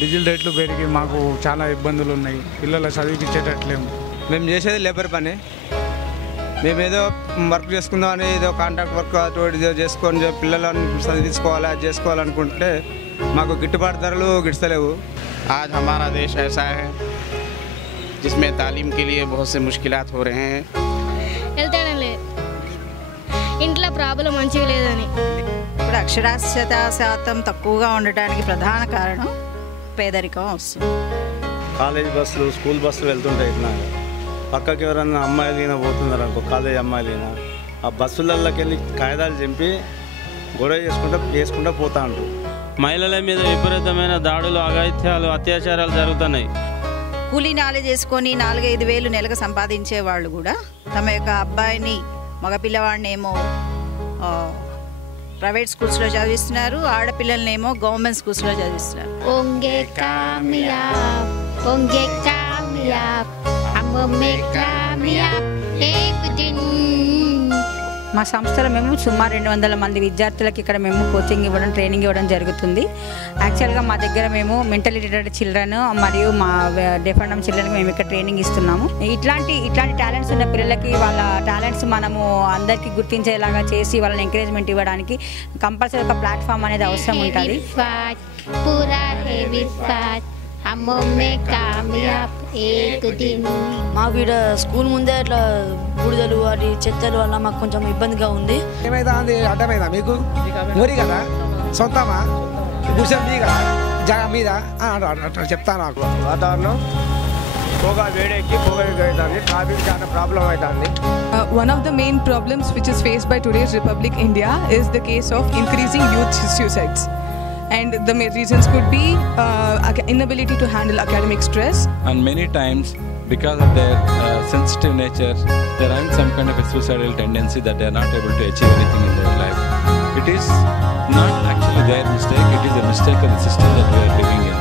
Diesel రేట్లు పెరిగి మాకు చాలా ఇబ్బందులు ఉన్నాయి. పిల్లలు చదివించేటట్లేము. మేము చేసేది లేబర్ పని. మేమేదో వర్క్ చేసుకుందామని ఏదో కాంట్రాక్ట్ వర్క్ అటు చేసుకొని పిల్లలను చదివించుకోవాలి, అది చేసుకోవాలనుకుంటే మాకు గిట్టుబాటు ధరలు గిట్టలేవు. आज हमारा देश ऐसा है जिसमें तालीम के लिए बहुत से मुश्किलात हो रहे हैं. వెళ్తాడం లేదు, ఇంట్లో ప్రాబ్లం మంచిగా లేదని. ఇప్పుడు అక్షరాస్యత శాతం తక్కువగా ఉండటానికి ప్రధాన కారణం పేదరికం వస్తుంది. కాలేజ్ బస్సులు, స్కూల్ బస్సులు వెళ్తుంటాయి. ఇట్లా పక్కకి ఎవరన్నా అమ్మాయిలు పోతున్నారు అనుకో, కాలేజ్ అమ్మాయిలు ఆ బస్సులలోకి వెళ్ళి కాగితాలు చింపి గొడవ చేసుకుంటూ పోతా ఉంటారు. మహిళల మీద విపరీతమైన దాడులు, అఘాయిత్యాలు, అత్యాచారాలు జరుగుతున్నాయి. కూలీ నాలి చేసుకొని 4-5 వేలు నెలకు సంపాదించే వాళ్ళు కూడా తమ యొక్క అబ్బాయిని, మగపిల్లవాడిని ఏమో ప్రైవేట్ స్కూల్స్లో చదివిస్తున్నారు, ఆడపిల్లలనేమో గవర్నమెంట్ స్కూల్స్లో చదివిస్తున్నారు. ఓంగే కామయాబ్, ఓంగే కామయాబ్, హమ్మే కామయాబ్ ఏక్ దిన్. మా సంస్థలో మేము సుమారు 200 మంది విద్యార్థులకి ఇక్కడ మేము కోచింగ్ ఇవ్వడం, ట్రైనింగ్ ఇవ్వడం జరుగుతుంది. యాక్చువల్గా మా దగ్గర మేము మెంటలీ రిటార్డెడ్ చిల్డ్రన్ మరియు మా డెఫ్ అండ్ డమ్ చిల్డ్రన్కి మేము ఇక్కడ ట్రైనింగ్ ఇస్తున్నాము. ఇట్లాంటి టాలెంట్స్ ఉన్న పిల్లలకి వాళ్ళ టాలెంట్స్ మనము అందరికీ గుర్తించేలాగా చేసి వాళ్ళని ఎంకరేజ్మెంట్ ఇవ్వడానికి కంపల్సరీ ఒక ప్లాట్ఫామ్ అనేది అవసరం ఉంటుంది. మాకు ఇక్కడ స్కూల్ ముందే ఇట్లా బూడిదలు వాటి చెత్తలు వల్ల మాకు కొంచెం ఇబ్బందిగా ఉంది. ఏమైనా అడ్డమైందా మీకు? ఊరి కదా, సొంతమా, భూషం కదా, జగ మీద చెప్తాను. నాకు వాతావరణం పోగా వేడెక్కి పోగలిగేదాన్ని ట్రాఫిక్ చాలా ప్రాబ్లం అవుతుంది. One of the main problems which is faced by today's Republic India is the case of increasing youth suicides. And the main reasons could be inability to handle academic stress. And many times, because of their sensitive nature, they're having some kind of a suicidal tendency that they're not able to achieve anything in their life. It is not actually their mistake, it is a mistake of the system that we are living in.